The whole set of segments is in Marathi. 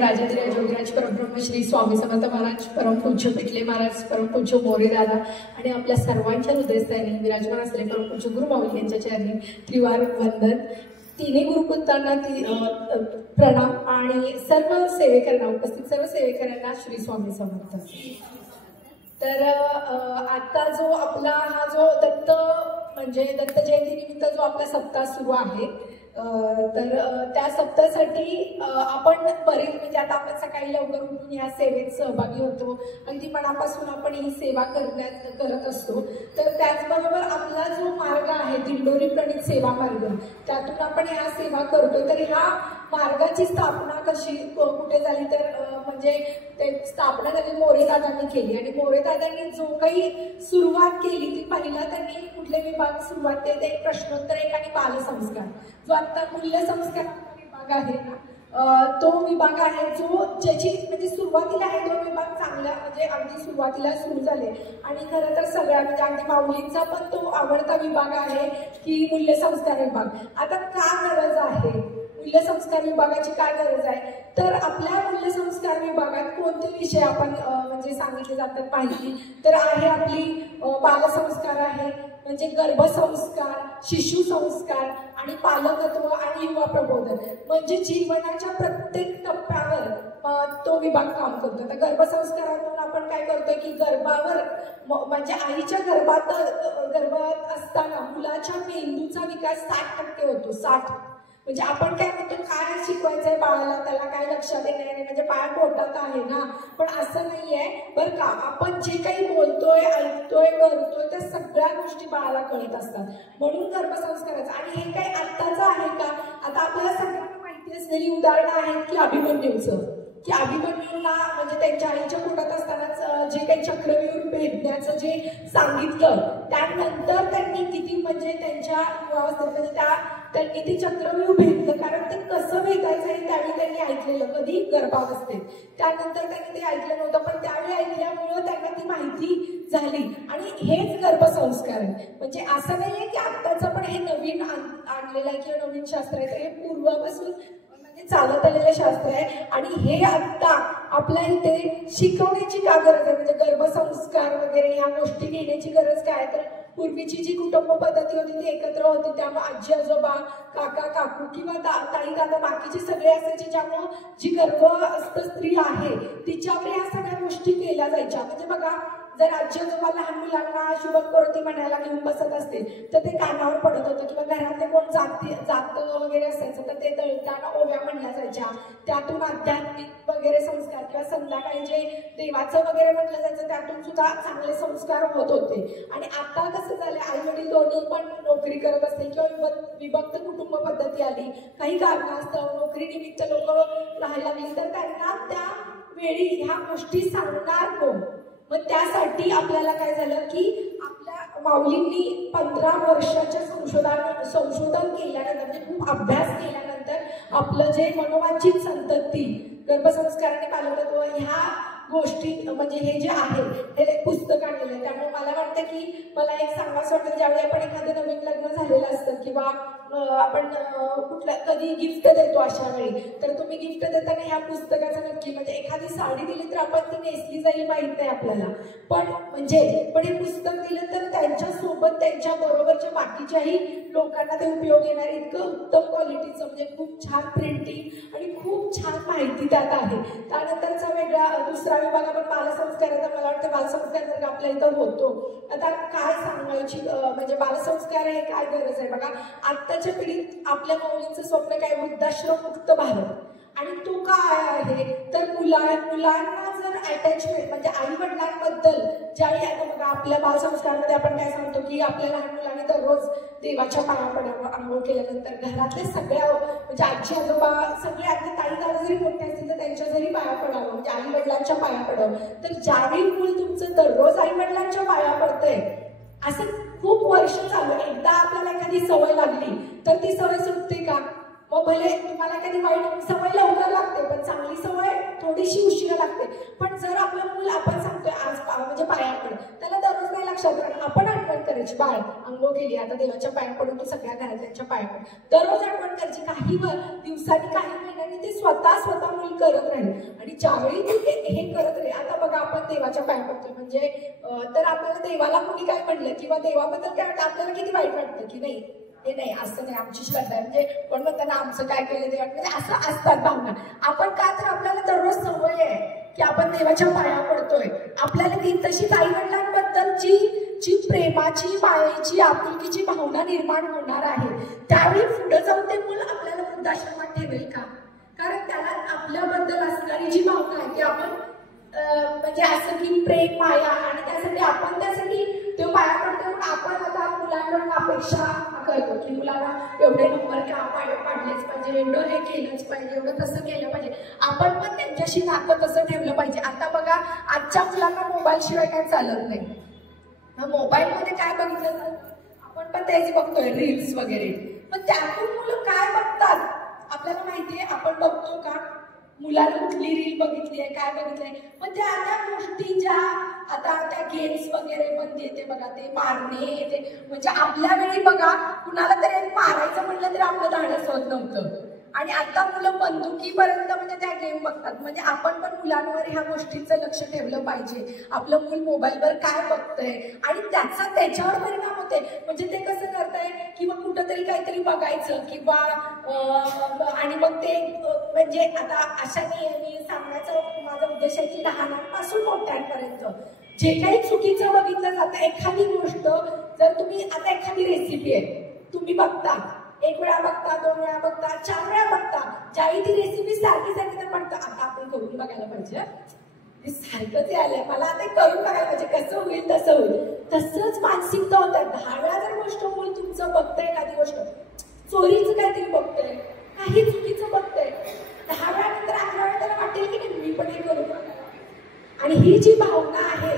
राजाधिराज योगीराज परब्रह्म श्री स्वामी समर्थ महाराज, परमपूज्य पिटले महाराज, परमपूज्य मोरे दादा आणि आपल्या सर्वांच्या हृदयस्थानी विराजमान असलेले परमपूज्य गुरु माऊली यांच्या चरणी त्रिवार वंदन. तिन्ही गुरुपुत्रांना प्रणाम आणि सर्व सेवेकरांना, उपस्थित सर्व सेवेकरांना श्री स्वामी समर्थ. तर आता जो आपला हा जो दत्त जयंती निमित्त जो आपला सप्ताह सुरू आहे, तर त्या सप्ताहासाठी आपण म्हणजे आता आपण सकाळी लवकर उठून ह्या सेवेत सहभागी होतो आणि ती मनापासून आपण ही सेवा करत असतो. तर त्याचबरोबर आपला जो मार्ग आहे दिंडोरी प्रणित सेवा मार्ग, त्यातून आपण ह्या सेवा करतो. तर ह्या मार्गाची स्थापना कशी कुठे झाली, तर म्हणजे ते स्थापना त्यांनी मोरेदादांनी केली आणि मोरेदादांनी जो काही सुरुवात केली ती पहिला त्यांनी कुठले विभाग सुरुवात केले, ते प्रश्नोत्तर एक आणि बालसंस्कार. जो आता मूल्य संस्कार विभाग आहे ना, तो विभाग आहे जो ज्याची म्हणजे सुरुवातीला आहे दोन विभाग चांगल्या म्हणजे अगदी सुरुवातीला सुरू झाले आणि खरं तर सगळ्या म्हणजे अगदी माऊलींचा पण तो आवडता विभाग आहे की मूल्य संस्कार विभाग. आता का गरज आहे मूल्य संस्कार विभागाची, काय गरज आहे, तर आपल्या मूल्य संस्कार विभागात कोणते विषय आपण म्हणजे सांगितले जातात माहिती, तर आहे आपली बालसंस्कार आहे म्हणजे गर्भसंस्कार, शिशु संस्कार आणि पालकत्व आणि युवा प्रबोधन. म्हणजे जीवनाच्या प्रत्येक टप्प्यावर तो विभाग काम करतो. आता गर्भसंस्कारातून आपण काय करतोय की गर्भावर म्हणजे आईच्या गर्भात असताना मुलाच्या मेंदूचा विकास 60% होतो. 60 म्हणजे आपण काय म्हणतो काय शिकवायचंय बाळाला, त्याला काय लक्षात येणार नाही म्हणजे बाळ पोटात आहे ना, पण असं नाहीये बरं का. आपण जे काही बोलतोय, ऐकतोय, करतोय त्या सगळ्या गोष्टी बाळाला कळत असतात. म्हणून गर्भसंस्काराचं. आणि हे काही आत्ताचं आहे का, आता आपल्याला सगळ्यांना माहिती असलेली उदाहरणं आहेत की अभिमन्यूचं, की अभिमन्यूला म्हणजे त्यांच्या आईच्या पोटात असतानाच जे काही चक्रव्यूह भेदण्याचं जे सांगितलं, त्यानंतर त्यांनी किती म्हणजे त्यांच्या युवावस्थेत म्हणजे त्यांनी ते चक्रव्यूह भेदलं. कारण ते कसं भेदायचं आहे त्यावेळी त्यांनी ऐकलेलं, कधी गर्भावस्थेत. त्यानंतर त्यांनी ते ऐकलं नव्हतं, पण त्यावेळी ऐकल्यामुळं त्यांना ती माहिती झाली. आणि हेच गर्भसंस्कार आहे. म्हणजे असं नाहीये की आत्ताचं पण हे नवीन आणलेलं आहे किंवा नवीन शास्त्र आहे, तर हे पूर्वापासून चालत आलेलं शास्त्र आहे. आणि हे आता आपल्या इथे शिकवण्याची का गरज आहे, म्हणजे गर्भसंस्कार वगैरे ह्या गोष्टी घेण्याची गरज काय, तर पूर्वीची जी कुटुंब पद्धती होती ती एकत्र होती, त्यामुळे आजी आजोबा, काका काकू किंवा ताई दादा बाकीचे सगळे असायचे, ज्यामुळं जी गर्भस्थ स्त्री आहे तिच्यावर ह्या सगळ्या गोष्टी केल्या जायच्या. म्हणजे बघा, जर आजी आजोबा लहान मुलांना शुभकरोती म्हणायला घेऊन बसत असते तर ते कानावर पडत होतं, किंवा घरातले कोण जात वगैरे असायचं तर ते दळताना ओव्या म्हणल्या जायच्या. त्यातून आध्यात्मिक वगैरे संस्कार किंवा संध्याकाळी जे देवाचं वगैरे म्हटलं जायचं त्यातून सुद्धा चांगले संस्कार होत होते. आणि आता कसं झालं, आई वडील दोन्ही पण नोकरी करत असतील किंवा विभक्त कुटुंब पद्धती आली, काही कारणास्तव नोकरी निमित्त लोक राहायला लागली, तर त्यांना त्या वेळी ह्या गोष्टी सांगणार कोण. मग त्यासाठी आपल्याला काय झालं की आपल्या माऊलींनी 15 वर्षाच्या संशोधन केल्यानंतर म्हणजे खूप अभ्यास केल्यानंतर आपलं जे मनोवांछित संतती, गर्भसंस्कार आणि पालकत्व ह्या गोष्टी म्हणजे हे जे आहे ते पुस्तक आणलेलं आहे. त्यामुळे मला वाटतं की मला एक सांगायचं वाटतं, ज्यावेळी आपण एखादं नवीन लग्न झालेलं असतं किंवा आपण कधी गिफ्ट देतो अशा वेळी, तर तुम्ही गिफ्ट देताना ह्या पुस्तकाचं नक्की, म्हणजे एखादी साडी दिली तर आपण ती नेसली जाईल माहित नाही आपल्याला, पण हे पुस्तक दिलं तर त्यांच्यासोबत त्यांच्या बरोबरच्या बाकीच्याही लोकांना ते उपयोग येणार इतकं उत्तम क्वालिटीचं, म्हणजे खूप छान प्रिंटिंग आणि खूप छान माहिती त्यात आहे. त्यानंतरचा वेगळा दुसरा विभाग आपण बालसंस्काराचा, मला वाटतं बालसंस्कार जर आपल्या इथं होतो. आता काय सांगायची म्हणजे बालसंस्कार हे काय गरज आहे बघा. आत्ताच्या पिढीत आपल्या माऊलींचं स्वप्न काय, वृद्धाश्रम मुक्त भारत. आणि तो काय आहे, तर मुलांना जर अटॅचमेंट म्हणजे आई वडिलांबद्दल ज्यावेळी, आता बघा आपल्या बालसंस्कारमध्ये आपण काय सांगतो की आपल्या लहान मुलांनी दररोज देवाच्या पाया पडावं, आंघोळ केल्यानंतर घरातले सगळ्या म्हणजे आजी आजोबा सगळे अगदी ताई दादा जरी मोठे असतील तर त्यांच्या जरी पाया पडावं, म्हणजे आई वडिलांच्या पाया पडावं. तर ज्यावेळी मूल तुमचं दररोज आई वडिलांच्या पाया पडतंय, असं खूप वर्ष चालू, एकदा आपल्याला एखादी सवय लागली तर ती सवय सुटते का. मग भले तुम्हाला कधी वाईट सवय लवकर लागते, पण चांगली सवय थोडीशी उशिरा लागते. पण जर आपलं मूल आपण सांगतोय आज म्हणजे पाया पड, त्याला दररोज नाही लक्षात राहणार, आपण आठवण करायची, बाळ अंघोळ केली आता देवाच्या पाया पडून, तू सगळ्या घरातल्यांच्या पाया पड, दररोज आठवण करायची. काही दिवसांनी काही महिन्यांनी ते स्वतः मूल करत राहील. आणि ज्यावेळी तू हे करत राहील, आता बघा आपण देवाच्या पाया पडतोय म्हणजे तर आपल्याला देवाला कोणी काय म्हणलं किंवा देवाबद्दल काय वाटतं, आपल्याला किती वाईट वाटतं की नाही हे नाही असं नाही, आमची श्रद्धा आहे म्हणजे कोण म्हणताना आमचं काय केलं देवा, म्हणजे असं असतात भावना. आपण का तर आपल्याला दररोज सवय आहे की आपण देवाच्या पाया पडतोय. आपल्याला ती तशीच आई वडिलांबद्दलची जी प्रेमाची, मायेची, आपुलकीची भावना निर्माण होणार आहे. त्यावेळी पुढे जाऊन ते मूल आपल्याला वृद्धाश्रमात ठेवेल का? कारण त्याला आपल्याबद्दल असणारी जी भावना आहे की आपण म्हणजे असं की प्रेम, माया, आणि त्यासाठी आपण त्यासाठी तो पाया पडतो. आपण आता मुलांकडून अपेक्षा करतो की मुलाला एवढे नंबर का पाडलेच पाहिजे, एवढं हे केलंच पाहिजे, एवढं तसं केलं पाहिजे. आपण पण त्यांच्याशी नातं तसं ठेवलं पाहिजे. आता बघा आजच्या मुलांना मोबाईल शिवाय काय चालत नाही. मोबाईल मध्ये काय बघितलं तर आपण पण तेच बघतोय, रील्स वगैरे. पण त्यातून मुलं काय बघतात आपल्याला माहितीये, आपण बघतो का? मुलाला कुठली रील बघितली आहे, काय बघितलंय, पण त्या गोष्टी ज्या आता त्या गेम्स वगैरे पण येते बघा, ते मारणे येते. म्हणजे आपल्या वेळी बघा कुणाला तरी मारायचं म्हटलं तरी आपलं धाडस होत नव्हतं, आणि आता मुलं बंदुकीपर्यंत म्हणजे त्या गेम बघतात. म्हणजे आपण पण मुलांवर ह्या गोष्टीचं लक्ष ठेवलं पाहिजे. आपलं मूल मोबाईलवर काय बघतंय आणि त्याच्यावर परिणाम होते. म्हणजे ते कसं करताय किंवा कुठंतरी काहीतरी बघायचं किंवा आणि मग ते म्हणजे आता अशाने मी सांगण्याचा माझा उद्देश आहे की लहानांपासून मोठ्यांपर्यंत जे काही चुकीचं बघितलं जातं, एखादी गोष्ट जर तुम्ही आता एखादी रेसिपी आहे तुम्ही बघता, एक वेळा बघता, 2 वेळा बघता, 4 वेळा बघता, ज्यावेळी ती रेसिपी सारखी तर म्हणतं आता आपण करून बघायला पाहिजे, हे सारखंच आलंय मला आता करून बघायला पाहिजे, कसं होईल तसं होईल. तसंच मानसिकता होतात. 10 वेळा जर गोष्ट मूल तुमचं बघतंय, एखादी गोष्ट चोरीचं काहीतरी बघतंय, काही चुकीचं बघतंय, 10 वेळा नंतर 11 वेळा त्याला वाटेल की नाही मी पण हे करून बघायला. आणि ही जी भावना आहे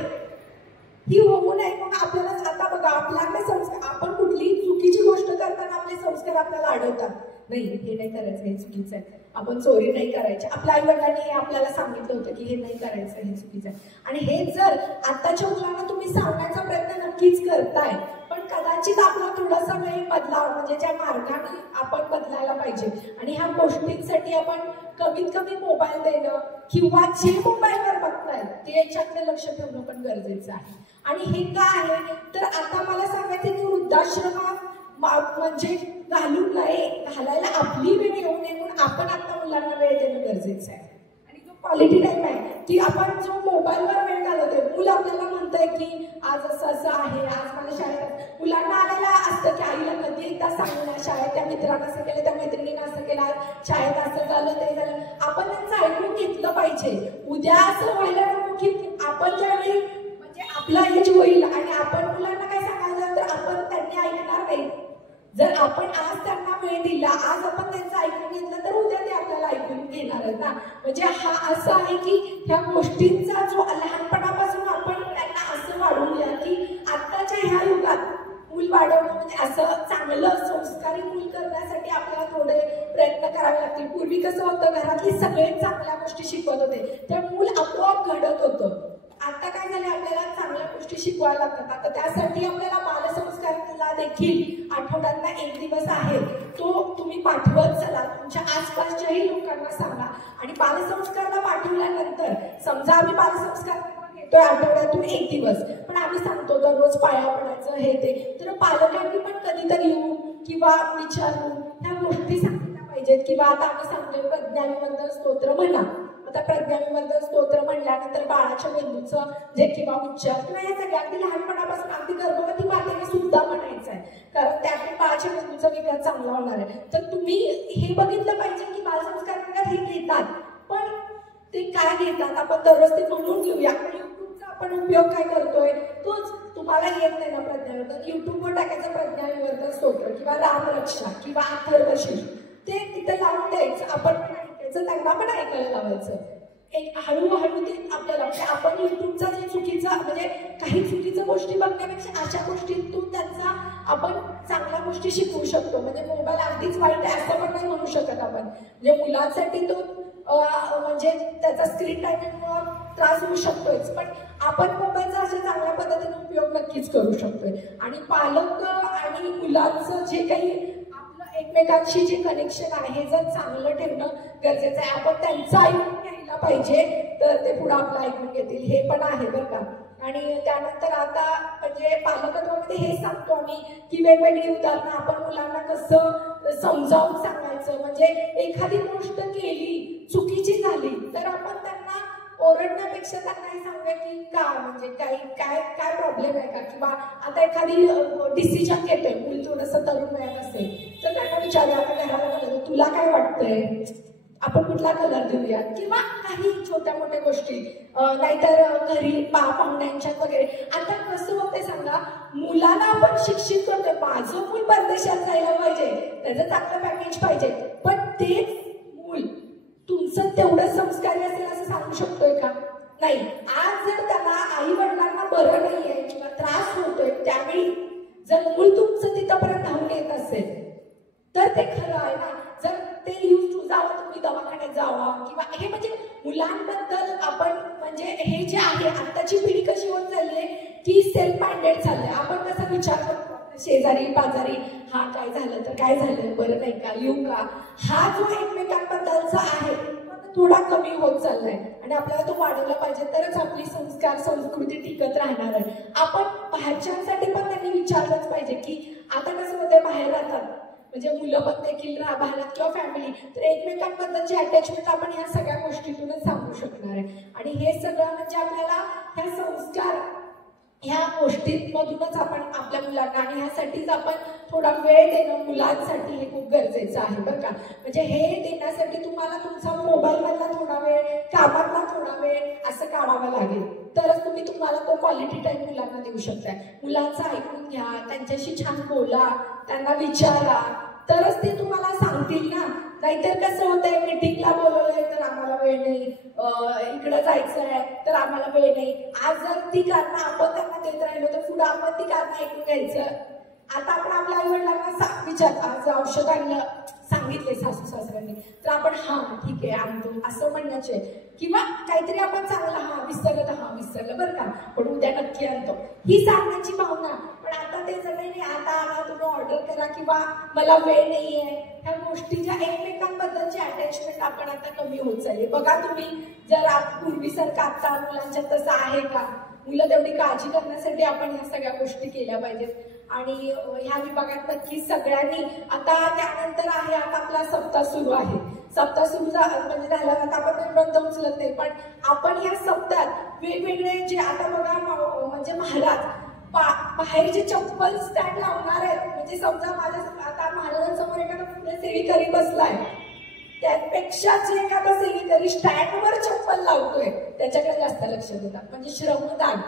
ही होऊ नये. मग आपल्याला आता बघा आपल्याकडे संस्कार, आपण कुठलीही चुकीची गोष्ट करताना आपले संस्कार आपल्याला आढळतात. नाही हे नाही करायचं, हे चुकीचं आहे, आपण चोरी नाही करायची. आपल्या आई वडिलांनी हे आपल्याला सांगितलं होतं की हे नाही करायचं, हे चुकीचं आहे. आणि हे जर आताच्या मुलांना तुम्ही सांगण्याचा प्रयत्न नक्कीच करताय, पण कदाचित आपला थोडासा वेळ बदलाव म्हणजे ज्या मार्गाने आपण बदलायला पाहिजे. आणि ह्या गोष्टींसाठी आपण कमीत कमी मोबाईल देणं किंवा जे मोबाईलवर बघताय ते याच्याकडे लक्ष ठेवणं पण गरजेचं आहे. आणि हे काय आहे तर आता मला सांगायचं की वृद्धाश्रमात म्हणजे घालू नये, घालायला आपली वेळ येऊ नये म्हणून आपण आता मुलांना वेळ देणं गरजेचं आहे. आणि जो क्वालिटी टाइम आहे की आपण जो मोबाईलवर वेळ घालवतोय, मुलं आपल्याला म्हणतंय की आज असं आहे, आज मला शाळेत मुलांना आलेला असतं की आईला कधी एकदा सांगून शाळेत त्या मित्रानं असं केलं, त्या मैत्रिणीनं असं केलं, शाळेत असं झालं, ते झालं, आपण त्यांचं ऐकून घेतलं पाहिजे. उद्या असं व्हायला नको की आपण ज्यावेळी म्हणजे आपला एज होईल आणि आपण मुलांना काय सांगायचं तर आपण त्यांनी ऐकणार नाही. जर आपण आज त्यांना वेळ दिला, आज आपण त्यांचं ऐकून घेतलं तर उद्या ते आपल्याला ऐकून घेणार आहेत ना. म्हणजे हा असं आहे की ह्या गोष्टींचा जो लहानपणापासून आपण त्यांना असं वाढवूया की आत्ताच्या ह्या युगात मूल वाढवणं म्हणजे असं चांगलं संस्कारी मूल करण्यासाठी आपल्याला थोडे प्रयत्न करावे लागतील. पूर्वी कसं होतं घरातली सगळेच चांगल्या गोष्टी शिकवत होते, त्या मूल आपोआप घडत होतं. आता काय झालं आपल्याला चांगल्या गोष्टी शिकवायला लागतात. आता त्यासाठी आपल्याला बालसंस्कारला देखील आठवड्यातला 1 दिवस आहे तो तुम्ही पाठवत चला, तुमच्या आसपासच्याही लोकांना सांगा. आणि बालसंस्कारला पाठवल्यानंतर समजा आम्ही बालसंस्कार घेतोय आठवड्यातून 1 दिवस, पण आम्ही सांगतो दररोज पाया पडायचं हे ते, तर पालकांनी पण कधीतरी येऊन किंवा विचारून ह्या गोष्टी सांगितल्या पाहिजेत. किंवा आता आम्ही सांगतोय प्रज्ञाविवर्धन स्तोत्र म्हणा. आता प्रज्ञाविवर्धन स्तोत्र म्हणल्यानंतर बाळाच्या मेंदूचं जे किंवा उच्चार किंवा हे सगळ्या अगदी लहानपणापासून अगदी गर्भवती मातेने सुद्धा म्हणायचं आहे, कारण त्यातून बाळाच्या मेंदूचा विकास चांगला होणार आहे. तर तुम्ही हे बघितलं पाहिजे की बालसंस्कार वर्गात हे घेतात, पण ते काय घेतात आपण दररोज ते म्हणून घेऊया. युट्यूबचा आपण उपयोग काय करतोय तोच तुम्हाला येत नाही ना प्रज्ञाविवर्धन, युट्यूबवर टाकायचं प्रज्ञाविवर्धन स्तोत्र किंवा रामरक्षा किंवा अथर्वशीष, ते तिथं लावून द्यायचं, आपण पण ऐकायचं, त्यांना पण ऐकायला लावायचं. एक हळूहळू ते आपल्याला म्हणजे आपण युट्यूबचा जे चुकीचा म्हणजे काही चुकीच्या गोष्टी बघण्यापेक्षा अशा गोष्टीतून त्यांचा आपण चांगल्या गोष्टी शिकवू शकतो. म्हणजे मोबाईल अगदीच वाईट आहे असं पण नाही म्हणू शकत आपण. म्हणजे मुलांसाठी तो म्हणजे त्याचा स्क्रीन टायमिंगमुळे त्रास होऊ शकतोच, पण आपण मोबाईलचा अशा चांगल्या पद्धतीने उपयोग नक्कीच करू शकतोय. आणि पालक आणि मुलांचं जे काही आपलं एकमेकांशी जे कनेक्शन आहे हे जर चांगलं ठेवणं गरजेचं आहे. आपण त्यांचं ऐकून घ्यायला पाहिजे तर ते पुढे आपलं ऐकून घेतील, हे पण आहे बरं का. आणि त्यानंतर आता म्हणजे पालकत्वामध्ये हे सांगतो आम्ही की वेगवेगळी उदाहरणं आपण मुलांना कसं समजावून सांगायचं. म्हणजे एखादी गोष्ट केली चुकीची झाली तर आपण त्यांना ओरडण्यापेक्षा त्यांना हे सांगूया की का म्हणजे काय काय काय प्रॉब्लेम आहे का, किंवा आता एखादी डिसिजन घेतोय मूल थोडंसं तरुण वयात असेल तर त्यांना विचारूया आता घराला बोलवतो तुला काय वाटतंय, आपण कुठला कलर देऊया, किंवा काही छोट्या मोठ्या गोष्टी नाहीतर घरी पाहुण्यांच्यात वगैरे. आता कसं होतंय सांगा, मुलाला आपण शिक्षित करतोय माझं मूल परदेशात जायला पाहिजे, त्याचं चांगलं पॅकेज पाहिजे, पण तेच मूल तुमचं तेवढं संस्कारी असेल असं सांगू शकतोय का? नाही. आज जर त्याला आई वडिलांना बरं नाहीये किंवा त्रास होतोय त्यावेळी जर मूल तुमचं तिथपर्यंत धावून येत असेल तर ते खरं आहे ना. जर ते यूज टू जावं तुम्ही दवाखान्यात जावा किंवा हे म्हणजे मुलांबद्दल आपण म्हणजे हे जे आहे आताची पिढी कशी होत चालली आहे की सेल्फ माइंडेड चाललंय. आपण कसा विचार करतो शेजारी पाजारी हा काय झालं तर काय झालं बरं नाही का येऊ का, हा जो एकमेकांबद्दलचा आहे थोडा कमी होत चाललाय आणि आपल्याला तो वाढवला पाहिजे तरच आपली संस्कार संस्कृती टिकत राहणार आहे. आपण बाहेरच्यांसाठी पण त्यांनी विचारलंच पाहिजे की आता कसं होतंय बाहेर राहतात म्हणजे मुलं पण देखील बाहेर किंवा फॅमिली तर एकमेकांबद्दलची अटॅचमेंट आपण ह्या सगळ्या गोष्टीतूनच सांगू शकणार आहे. आणि हे सगळं म्हणजे आपल्याला ह्या संस्कार ह्या गोष्टींमधूनच आपण आपल्या मुलांना आणि ह्यासाठीच आपण थोडा वेळ देणं मुलांसाठी हे खूप गरजेचं आहे बरं का. म्हणजे हे देण्यासाठी तुम्हाला तुमचा मोबाईलमधला थोडा वेळ कामातला थोडा वेळ असं काढावं लागेल तरच तुम्ही तुम्हाला तो क्वालिटी टाईम मुलांना देऊ शकताय. मुलांचं ऐकून घ्या, त्यांच्याशी छान बोला, त्यांना विचारा तरच ते तुम्हाला सांगतील ना. नाहीतर कसं होतंय मीटिंगला बोलवलंय तर आम्हाला वेळ नाही, इकडं जायचं आहे तर आम्हाला वेळ नाही. आज जर ती कारणं आपण त्यांना देत राहिलो तर पुढे आपण ती कारणं ऐकून घ्यायचं. आता आपण आपल्या आई वडिलांना विचार आज औषध आणलं सांगितले सासू सासऱ्यांनी तर आपण हा ठीक आहे आणतो असं म्हणण्याचे, किंवा काहीतरी आपण चांगलं विसरलं बरं का पण उद्या नक्की आणतो ही सांगण्याची भावना. पण आता ते जर नाही आता तुम्ही ऑर्डर करा किंवा मला वेळ नाहीये, ह्या गोष्टी ज्या एकमेकांबद्दलची अटॅचमेंट आपण आता कमी होत चालली. बघा तुम्ही जर पूर्वीसारखं आता मुलांच्यात तसं आहे का, मुलं तेवढी काळजी करण्यासाठी आपण ह्या सगळ्या गोष्टी केल्या पाहिजेत. आणि ह्या विभागात नक्की सगळ्यांनी आता त्यानंतर आहे आता आपला सप्ताह सुरू आहे. सप्ताह सुरू म्हणजे झाला आता आपण ग्रंथ उचलत नाही पण आपण या सप्ताहात वेगवेगळे जे आता बघा म्हणजे महाराज बाहेरचे चप्पल स्टँड लावणार आहेत. म्हणजे समजा माझ्या आता महाराजांसमोर एखादा पुढे सेवेकरी बसलाय त्यापेक्षा जे एखादा सेवेकरी स्टँडवर चप्पल लावतोय त्याच्याकडे जास्त लक्ष देतात. म्हणजे श्रमदान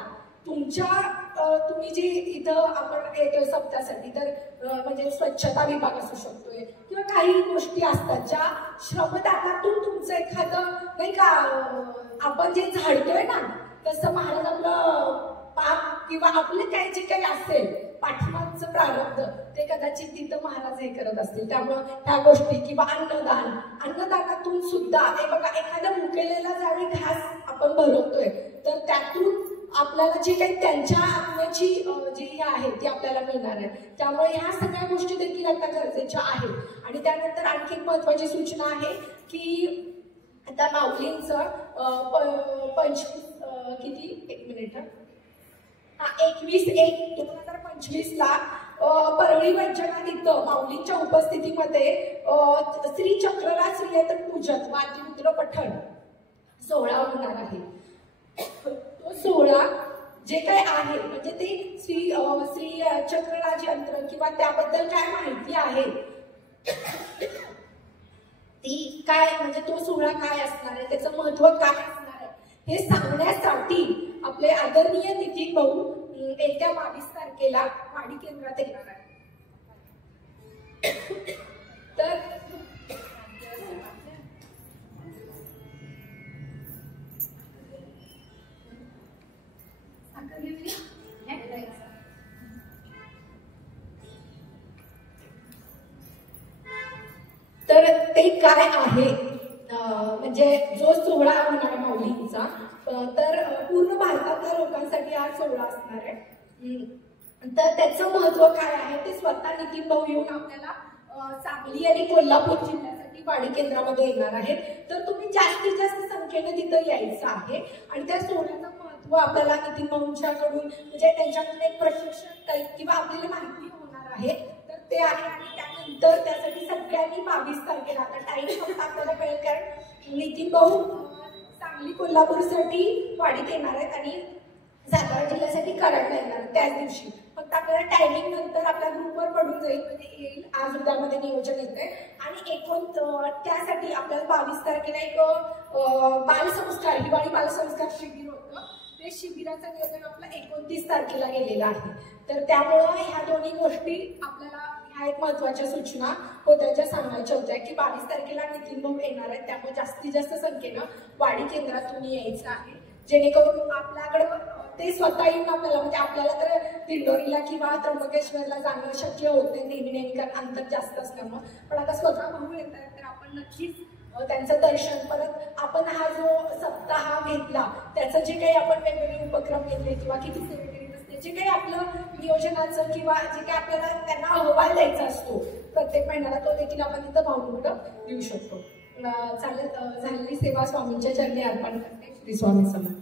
तुम्ही जे इथं आपण येतोय सप्ताहासाठी तर म्हणजे स्वच्छता विभाग असू शकतोय किंवा काही गोष्टी असतात ज्या श्रमदानातून तुमचं एखादं नाही का आपण जे झाडतोय ना तसं महाराज आपलं पाप किंवा आपलं काय जे काही असेल पाठीमागचं प्रारब्ध ते कदाचित तिथं महाराज हे करत असतील. त्यामुळं ह्या गोष्टी किंवा अन्नदानातून सुद्धा हे बघा एखाद्या मुकेलेला ज्यावेळी घास आपण भरवतोय तर त्यातून आपल्याला जे काही त्यांच्या अन्नाची जी हे आहे ती आपल्याला मिळणार आहे. त्यामुळे ह्या सगळ्या गोष्टी देखील आता गरजेच्या आहेत. आणि त्यानंतर आणखी एक महत्वाची सूचना आहे की आता माऊलींचं 21/1/2025 परळी वैजनाथ इथं माऊलींच्या उपस्थितीमध्ये श्री चक्रराज श्रीयंत्र पूजन वाद्यरुद्र पठण सोहळा होणार आहे. तो सोहळा जे काय आहे म्हणजे ते श्री चक्रराज यंत्र किंवा त्याबद्दल काय माहिती आहे ती काय म्हणजे तो सोहळा काय असणार आहे त्याचं महत्व काय असणार आहे हे सांगण्यासाठी आपले आदरणीय नितीन भाऊ येत्या 22 तारखेला वाडी केंद्रात येणार आहे. तर तर ते काय आहे म्हणजे जो सोहळा होणार माऊलींचा, तर पूर्ण भारतातल्या लोकांसाठी हा सोहळा असणार आहे. तर त्याचं महत्व काय आहे ते स्वतः नितीन भाऊ येऊन आपल्याला सांगली आणि कोल्हापूर जिल्ह्यासाठी वाडी केंद्रामध्ये येणार आहेत. तर तुम्ही जास्तीत जास्त संख्येने तिथं यायचं आहे आणि त्या सोहळ्याचं महत्व आपल्याला नितीन भाऊंच्याकडून म्हणजे त्यांच्याकडून एक प्रशिक्षण किंवा आपल्याला माहिती होणार आहे. तर ते आहे आणि त्यानंतर त्यासाठी सगळ्यांनी 22 तारखेला आता टाईम फक्त आपल्याला कळेल, कारण नितीन भाऊ सांगली कोल्हापूरसाठी वाढीत येणार आहेत आणि सातारा जिल्ह्यासाठी कराडला येणार त्याच दिवशी. फक्त आपल्याला टायमिंग नंतर आपल्या ग्रुपवर पडून जाईल, म्हणजे येईल आज उद्यामध्ये नियोजन येते. आणि त्यासाठी आपल्याला 22 तारखेला एक बालसंस्कार हिवाळी बालसंस्कार शिबिर होतं. ते शिबिराचं नियोजन आपलं 29 तारखेला गेलेलं आहे. तर त्यामुळं ह्या दोन्ही गोष्टी आपल्याला ह्या एक महत्वाच्या सूचना होत्या ज्या सांगायच्या होत्या की 22 तारखेला नितीन भाऊ येणार आहेत. त्यामुळे जास्तीत जास्त संख्येनं वाडी केंद्रातून यायचं आहे, जेणेकरून आपल्याकडं ते स्वतः येऊन आपल्याला म्हणजे आपल्याला तर दिंडोरीला किंवा त्र्यंबकेश्वरला जाणं शक्य होत नाही नेहमी, कारण अंतर जास्त असल्यामुळे. पण आता स्वतः भाऊ येत आहेत तर आपण नक्कीच त्यांचं दर्शन, परत आपण हा जो सप्ताह घेतला त्याचं जे काही आपण वेगवेगळे उपक्रम घेतले किंवा किती सेवेकरी असते, जे काही आपलं नियोजनाचं किंवा जे काही आपल्याला त्यांना अहवाल द्यायचा असतो प्रत्येक महिन्याला, तो देखील आपण तिथं भाऊंकडं देऊ शकतो. चालेल, झालेली सेवा स्वामींच्या चरणी अर्पण करते. श्री स्वामी समर्थ.